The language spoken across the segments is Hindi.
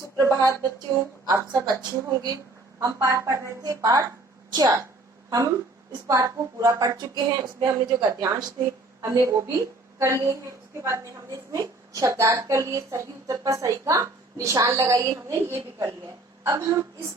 सुप्रभात बच्चों, आप सब अच्छे होंगे। हम पाठ पढ़ रहे थे, पाठ 4। हम इस पाठ को पूरा पढ़ चुके हैं। उसमें हमने जो गद्यांश थे हमने वो भी कर लिए हैं। उसके बाद में हमने इसमें शब्दार्थ कर लिए, सही उत्तर पर सही का निशान लगाइए, हमने ये भी कर लिया है। अब हम इस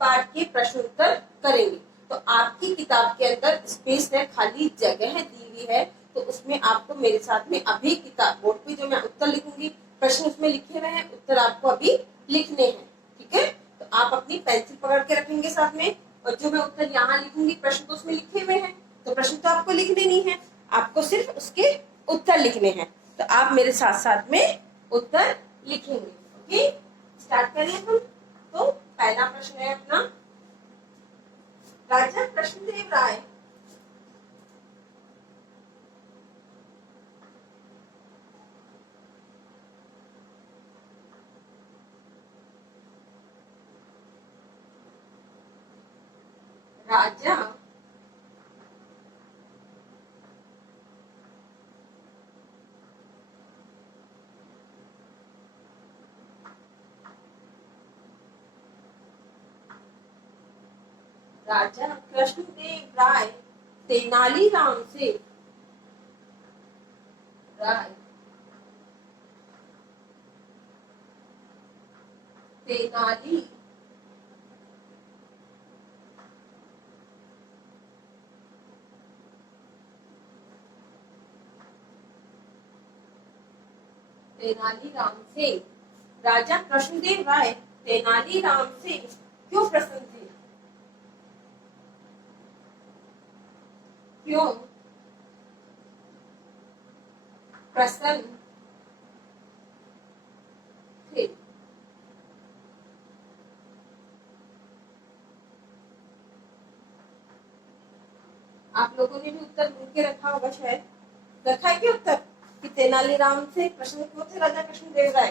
पाठ के प्रश्न उत्तर करेंगे। तो आपकी किताब के अंदर स्पेस है, खाली जगह दी हुई है, तो उसमें आपको मेरे साथ में अभी किताब बोर्ड पे जो मैं उत्तर लिखूंगी, प्रश्न उसमें लिखे हुए हैं, उत्तर आपको अभी लिखने हैं। ठीक है, तो आप अपनी पेंसिल पकड़ के रखेंगे साथ में, और जो मैं उत्तर यहाँ लिखूंगी, प्रश्न तो उसमें लिखे हुए हैं, तो प्रश्न तो आपको लिखने नहीं है, आपको सिर्फ उसके उत्तर लिखने हैं। तो आप मेरे साथ साथ में उत्तर लिखेंगे। ओके, स्टार्ट करें हम। तो पहला प्रश्न है अपना, राजा कृष्णदेव राय राजा राजा कृष्णदेव राय तेनालीराम से राय तेनाली तेनालीराम से राजा कृष्णदेव राय तेनालीराम से क्यों प्रसन्न थे? क्यों प्रसन्न थे? आप लोगों ने भी उत्तर ढूंढ के रखा होगा, शायद रखा है क्या उत्तर कि तेनालीराम से प्रसन्न क्यों थे राजा कृष्णदेव राय?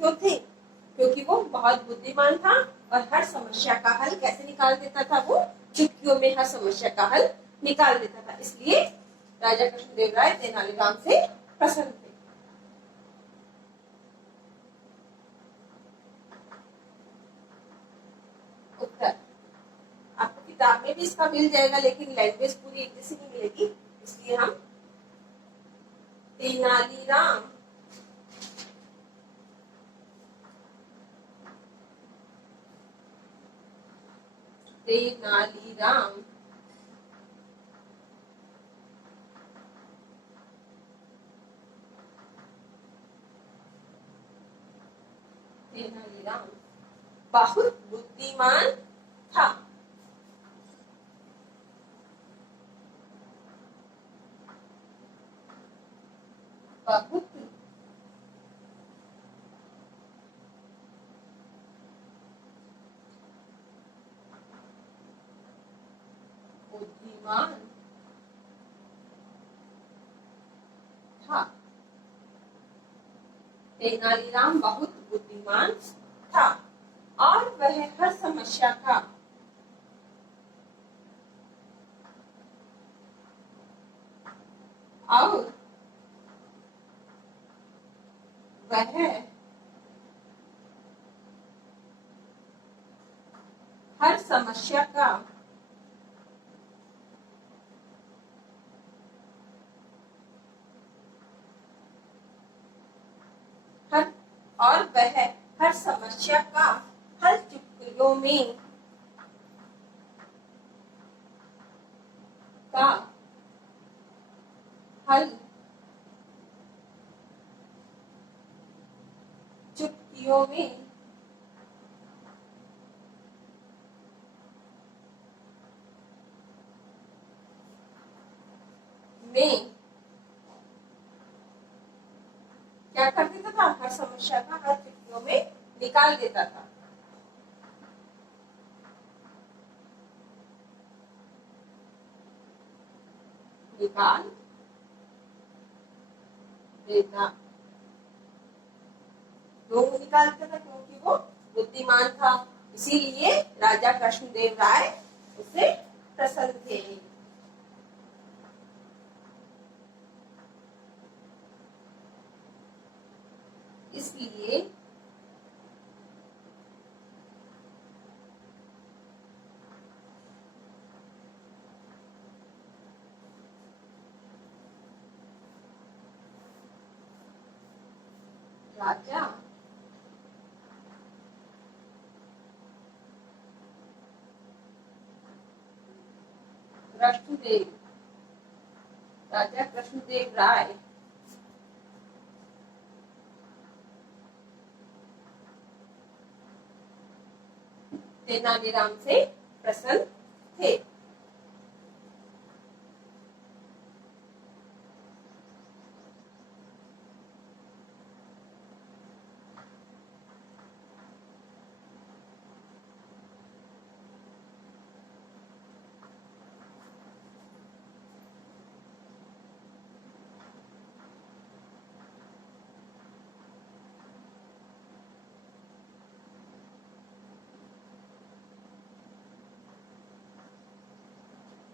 क्यों थे? क्योंकि वो बहुत बुद्धिमान था और हर समस्या का हल कैसे निकाल देता था? वो चुटकियों में हर समस्या का हल निकाल देता था, इसलिए राजा कृष्णदेव राय तेनालीराम से प्रसन्न थे। उत्तर आपको किताब में भी इसका मिल जाएगा, लेकिन लैंग्वेज पूरी एक जैसी नहीं मिलेगी, इसलिए हम तेनालीराम तेनालीराम तेनालीराम बहुत बुद्धिमान था। बहुत बुद्धिमान था। तेनालीराम बहुत बुद्धिमान था और वह हर समस्या का और वह हर समस्या का हर और वह हर समस्या का हल चुटकियों में का हल चुटकियों में क्या कर देता था? हर समस्या का हल चुटकियों में निकाल देता था। निकाल देता, क्यों निकाल देता था? क्योंकि वो बुद्धिमान था, इसीलिए राजा कृष्णदेव राय उससे प्रसन्न थे। इसलिए राजा कृष्णदेव राजा कृष्णदेव राय तेनालीराम से प्रसन्न थे।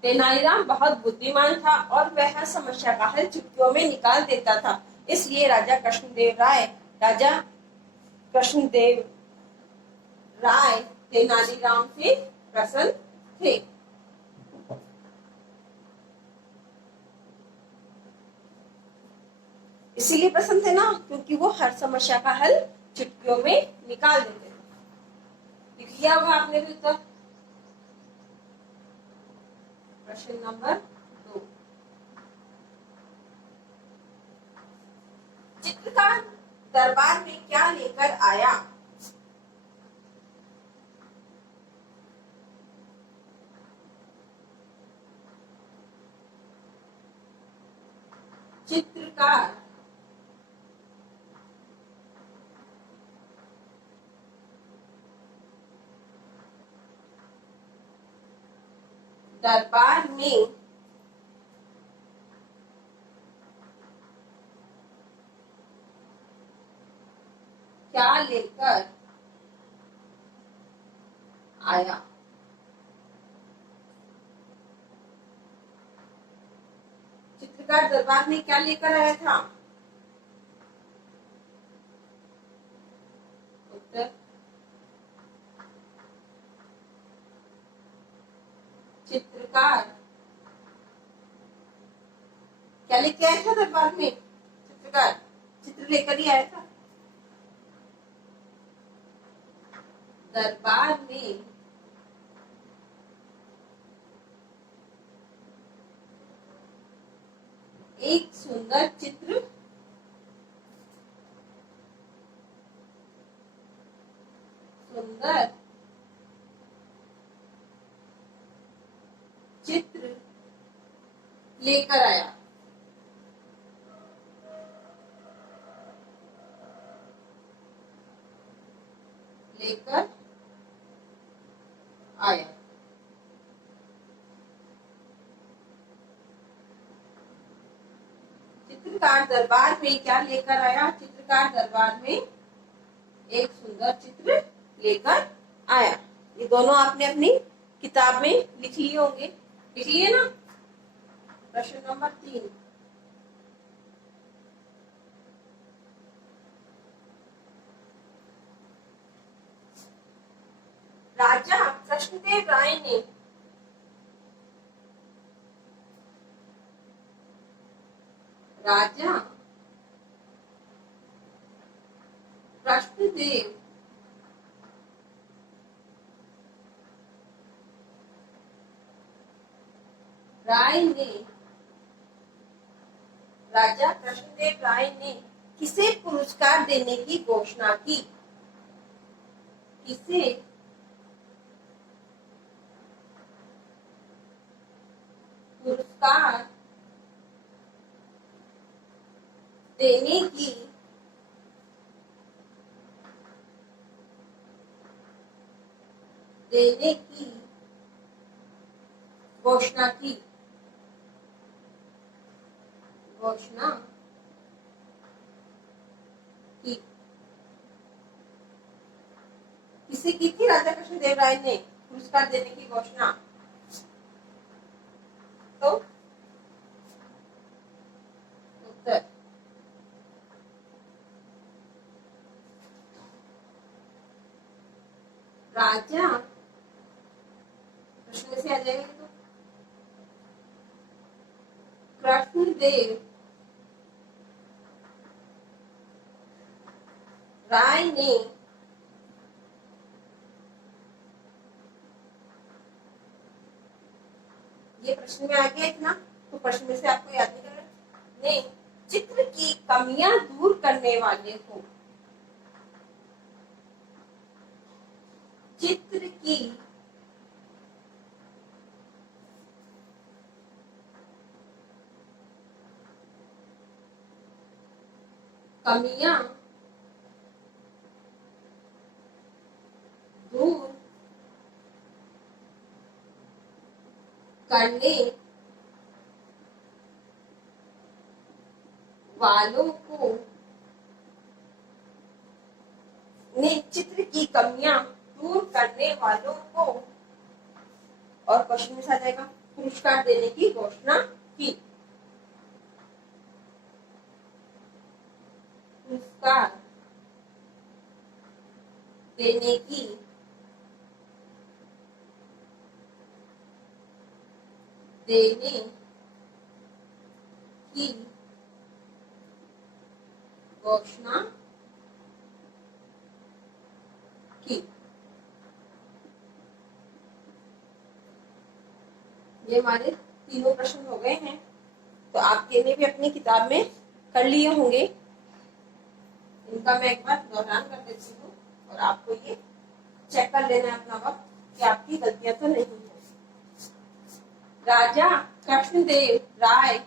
तेनालीराम बहुत बुद्धिमान था और वह हर समस्या का हल चुटकियों में निकाल देता था। इसलिए राजा कृष्णदेव राय तेनालीराम से प्रसन्न थे। इसीलिए प्रसन्न थे ना, क्योंकि वो हर समस्या का हल चुटकियों में निकाल देते थे। लिख लिया होगा आपने भी उत्तर। प्रश्न नंबर 2, चित्रकार दरबार में क्या लेकर आया? चित्रकार दरबार में क्या लेकर आया? चित्रकार दरबार में क्या लेकर आया था? उत्तर चित्रकार क्या लेके आया था दरबार में? चित्रकार चित्र लेकर ही आया था। दरबार में एक सुंदर चित्र लेकर आया। लेकर आया। चित्रकार दरबार में क्या लेकर आया? चित्रकार दरबार में एक सुंदर चित्र लेकर आया। ये दोनों आपने अपनी किताब में लिख लिए होंगे, लिख लिए ना। प्रश्न नंबर 3, राजा कृष्णदेव राय ने राजा कृष्णदेव राय ने राजा कृष्णदेव राय ने किसे पुरस्कार देने की घोषणा की? किसे पुरस्कार देने की घोषणा की? किसे की थी राजा कृष्णदेव राय ने पुरस्कार देने की घोषणा? तो उत्तर राजा, प्रश्न में से आ जाएगा तो कृष्णदेव राय ने ये प्रश्न में आ गया इतना, तो प्रश्न में से आपको याद नहीं करना। ने चित्र की कमियां दूर करने वाले को, चित्र की कमियां दूर करने वालों को, ने चित्र की कमियां दूर करने वालों को, और क्वेश्चन में आ जाएगा पुरस्कार देने की घोषणा की। पुरस्कार देने की घोषणा की। ये हमारे तीनों प्रश्न हो गए हैं, तो आपके ने भी अपनी किताब में कर लिए होंगे। इनका मैं एक बार दोहरान कर देती हूँ और आपको ये चेक कर लेना है अपना वक्त कि आपकी गलतियां तो नहीं है। राजा कृष्णदेव राय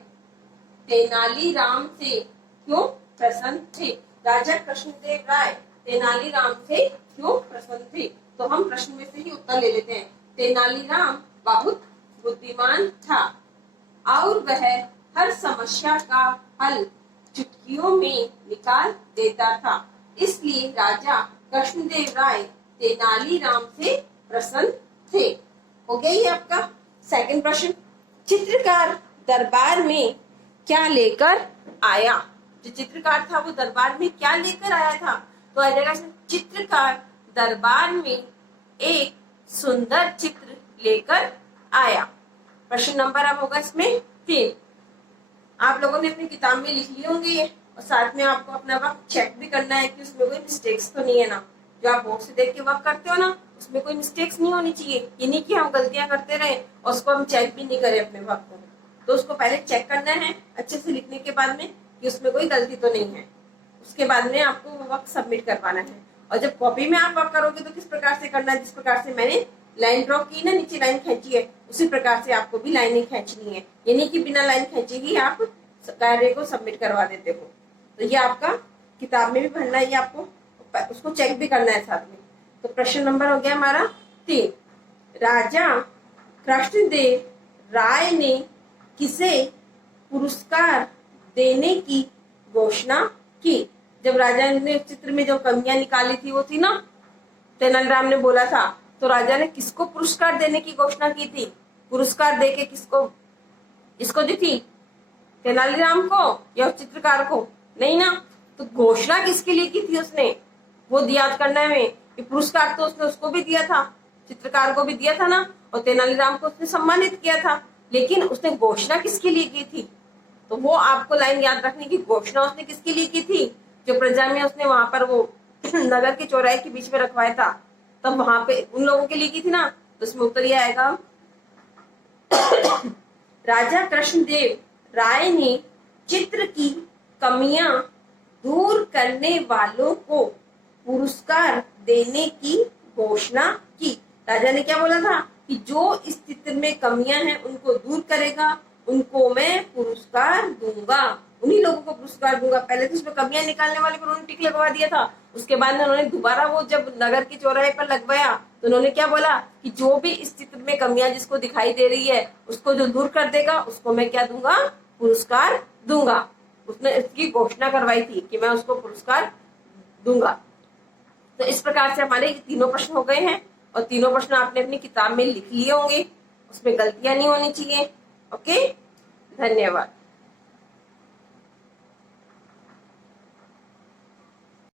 तेनालीराम से क्यों प्रसन्न थे? राजा कृष्णदेव राय तेनालीराम से क्यों प्रसन्न थे? तो हम प्रश्न में से ही उत्तर ले लेते हैं। तेनालीराम बहुत बुद्धिमान था और वह हर समस्या का हल चुटकियों में निकाल देता था, इसलिए राजा कृष्णदेव राय तेनालीराम से प्रसन्न थे। हो गया ये आपका सेकंड प्रश्न। चित्रकार दरबार में क्या लेकर आया? जो चित्रकार था वो दरबार में क्या लेकर आया था? तो आ जाएगा चित्रकार दरबार में एक सुंदर चित्र लेकर आया। प्रश्न नंबर अब होगा इसमें 3। आप लोगों ने अपनी किताब में लिख लिए होंगे ये, और साथ में आपको अपना वक्त चेक भी करना है कि उसमें कोई मिस्टेक्स तो नहीं है ना। जो आप बोर्ड से देख के वर्क करते हो ना, उसमें कोई मिस्टेक्स नहीं होनी चाहिए। ये नहीं कि हम गलतियां करते रहे और उसको हम चेक भी नहीं करें अपने वर्क को। तो उसको पहले चेक करना है अच्छे से लिखने के बाद में कि उसमें कोई गलती तो नहीं है। उसके बाद में आपको वो वर्क सबमिट करवाना है। और जब कॉपी में आप वर्क करोगे तो किस प्रकार से करना है? जिस प्रकार से मैंने लाइन ड्रॉ की ना, नीचे लाइन खींची है, उसी प्रकार से आपको भी लाइनें खींचनी है। ये नहीं कि बिना लाइन खींचे ही आप कार्य को सबमिट करवा देते हो। तो ये आपका किताब में भी भरना है, ये आपको उसको चेक भी करना है साथ में। तो प्रश्न नंबर हो गया हमारा 3। राजा कृष्णदेव राय ने किसे पुरस्कार देने की घोषणा की? जब राजा ने चित्र में जो कमियां निकाली थी वो थी ना, तेनालीराम ने बोला था, तो राजा ने किसको पुरस्कार देने की घोषणा की थी? पुरस्कार देके किसको, इसको दी थी? तेनालीराम को या चित्रकार को? नहीं ना। तो घोषणा किसके लिए की थी उसने? वो याद करना है। पुरस्कार तो उसने उसको भी दिया था, चित्रकार को भी दिया था ना, और तेनालीराम को उसने सम्मानित किया था। लेकिन उसने घोषणा किसके लिए की थी? तो वो आपको लाइन याद रखने की, घोषणा उसने किसके लिए की थी? जो प्रजा में उसने वहां पर वो नगर के चौराहे के बीच में रखवाया था, तब वहां पे उन लोगों के लिए की थी ना। तो इसमें उत्तर ये आएगा राजा कृष्णदेव राय ने चित्र की कमियां दूर करने वालों को पुरस्कार देने की घोषणा की। राजा ने क्या बोला था कि जो इस चित्र में कमियां हैं उनको दूर करेगा, उनको मैं पुरस्कार दूंगा, उन्हीं लोगों को पुरस्कार दूंगा। पहले तो उसमें कमियां निकालने वाले पर उन्होंने टिक लगवा दिया था। उसके बाद में उन्होंने दोबारा वो जब नगर के चौराहे पर लगवाया तो उन्होंने क्या बोला कि जो भी इस चित्र में कमियां जिसको दिखाई दे रही है उसको जो दूर कर देगा उसको मैं क्या दूंगा? पुरस्कार दूंगा। उसने इसकी घोषणा करवाई थी कि मैं उसको पुरस्कार दूंगा। तो इस प्रकार से हमारे तीनों प्रश्न हो गए हैं, और तीनों प्रश्न आपने अपनी किताब में लिख लिए होंगे, उसमें गलतियां नहीं होनी चाहिए। ओके, धन्यवाद।